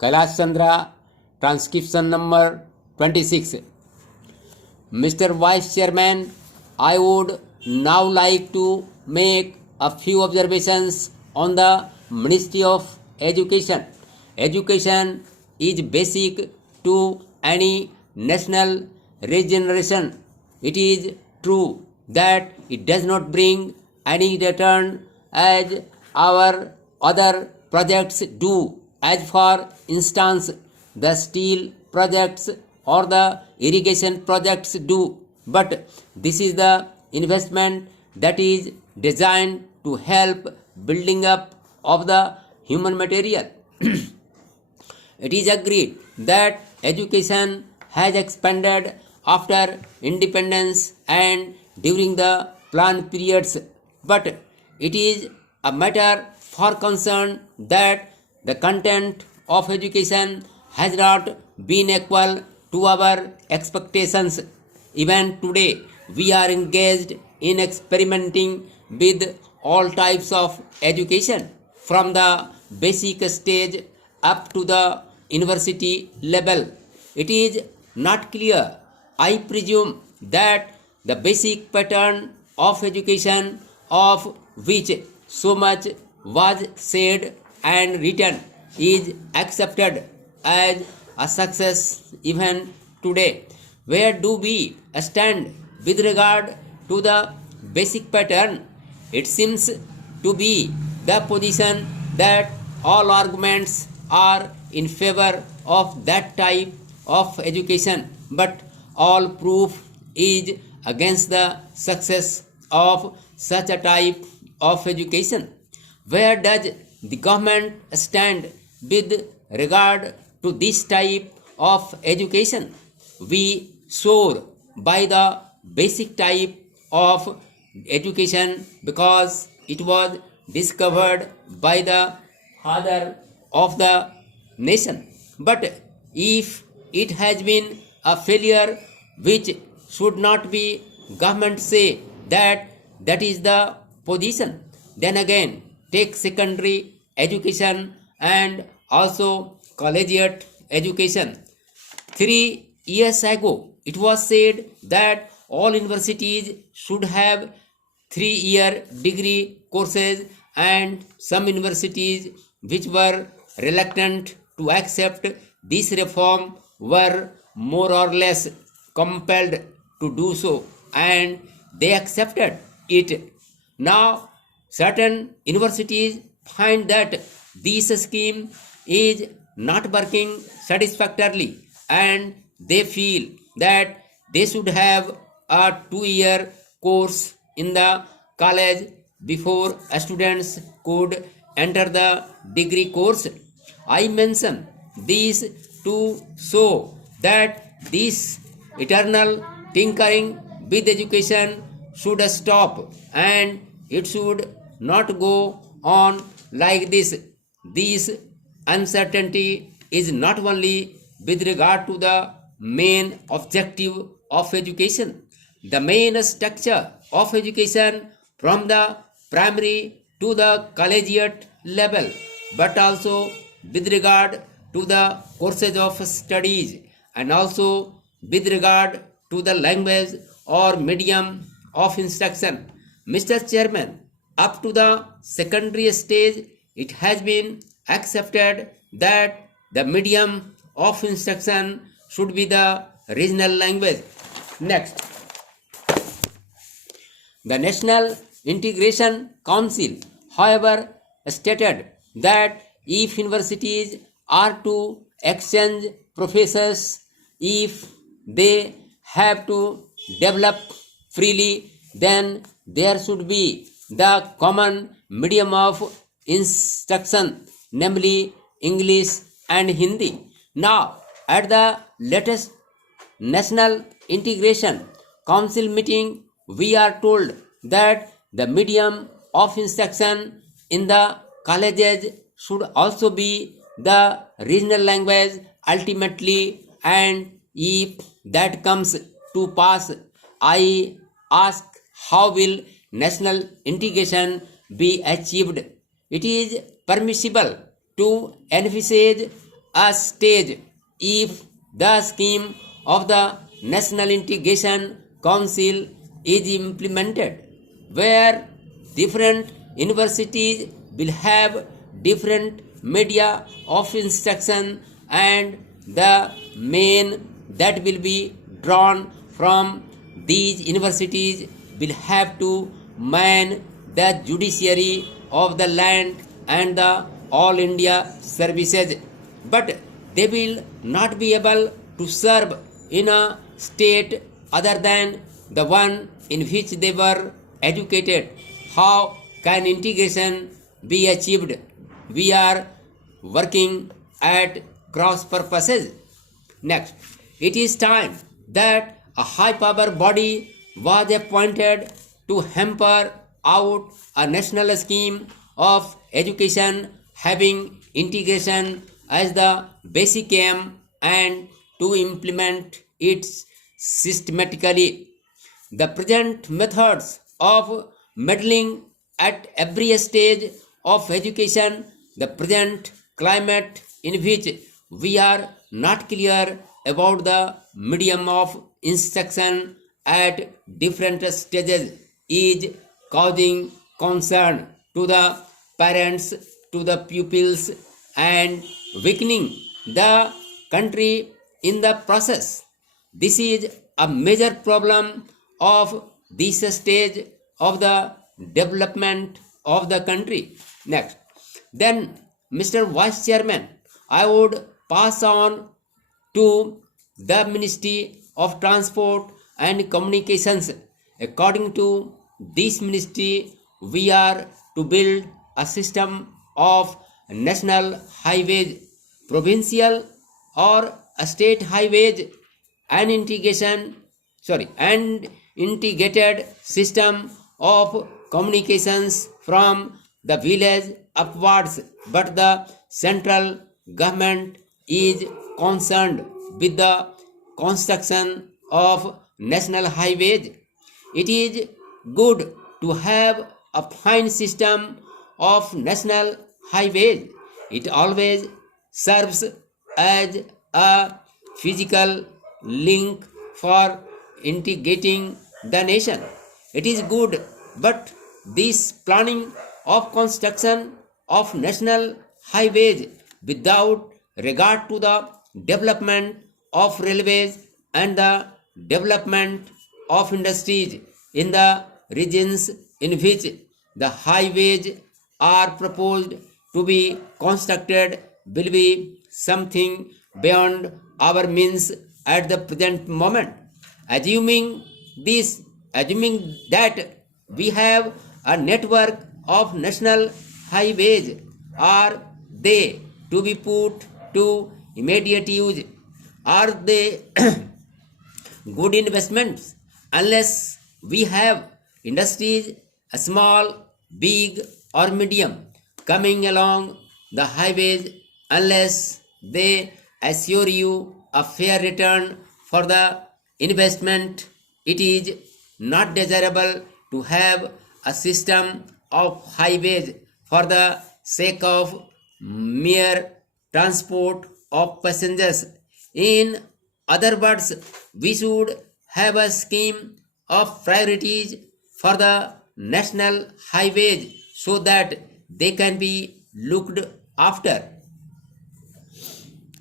Kailash Chandra, transcription number 26. Mr. Vice Chairman, I would now like to make a few observations on the Ministry of Education. Education is basic to any national regeneration. It is true that it does not bring any return as our other projects do, as for instance the steel projects or the irrigation projects do, but this is the investment that is designed to help building up of the human material. It is agreed that education has expanded after independence and during the plan periods, but it is a matter for concern that the content of education has not been equal to our expectations. Even today, we are engaged in experimenting with all types of education, from the basic stage up to the university level. It is not clear, I presume, that the basic pattern of education of which so much was said and written is accepted as a success even today. Where do we stand with regard to the basic pattern? It seems to be the position that all arguments are in favor of that type of education, but all proof is against the success of such a type of education. Where does the government stand with regard to this type of education? We soar by the basic type of education because it was discovered by the father of the nation. But if it has been a failure, which should not be government say that that is the position, then again take secondary education and also collegiate education. 3 years ago, it was said that all universities should have 3-year degree courses, and some universities which were reluctant to accept this reform were more or less compelled to do so, and they accepted it. Now, certain universities find that this scheme is not working satisfactorily, and they feel that they should have a 2-year course in the college before students could enter the degree course. I mention these to show that this eternal tinkering with education should stop, and it should not go on like this. This uncertainty is not only with regard to the main objective of education, the main structure of education from the primary to the collegiate level, but also with regard to the courses of studies, and also with regard to the language or medium of instruction. Mr. Chairman, up to the secondary stage, it has been accepted that the medium of instruction should be the regional language. Next, the National Integration Council, however, stated that if universities are to exchange professors, if they have to develop freely, then there should be the common medium of instruction, namely English and Hindi. Now, at the latest National Integration Council meeting, we are told that the medium of instruction in the colleges should also be the regional language ultimately, and if that comes to pass, I ask, how will national integration be achieved? It is permissible to envisage a stage if the scheme of the National Integration Council is implemented, where different universities will have different media of instruction, and the main that will be drawn from these universities will have to man the judiciary of the land and the all India services, but they will not be able to serve in a state other than the one in which they were educated. How can integration be achieved? We are working at cross purposes. Next, it is time that a high power body was appointed to hamper out a national scheme of education having integration as the basic aim and to implement it systematically. The present methods of meddling at every stage of education, the present climate in which we are not clear about the medium of instruction at different stages, is causing concern to the parents, to the pupils, and weakening the country in the process. This is a major problem of this stage of the development of the country. Next, then, Mr. Vice Chairman, I would pass on to the Ministry of Transport and Communications. According to this ministry, we are to build a system of national highways, provincial or state highways, and and integrated system of communications from the village upwards, but the central government is concerned with the construction of national highways. It is good to have a fine system of national highways. It always serves as a physical link for integrating the nation. It is good, but this planning of construction of national highways without regard to the development of railways and the development of industries in the regions in which the highways are proposed to be constructed will be something beyond our means at the present moment. Assuming this, assuming that we have a network of national highways, are they to be put to immediate use? Are they good investments? Unless we have industries, small, big, or medium, coming along the highways, unless they assure you a fair return for the investment, it is not desirable to have a system of highways for the sake of mere transport of passengers. In other words, we should have a scheme of priorities for the national highways so that they can be looked after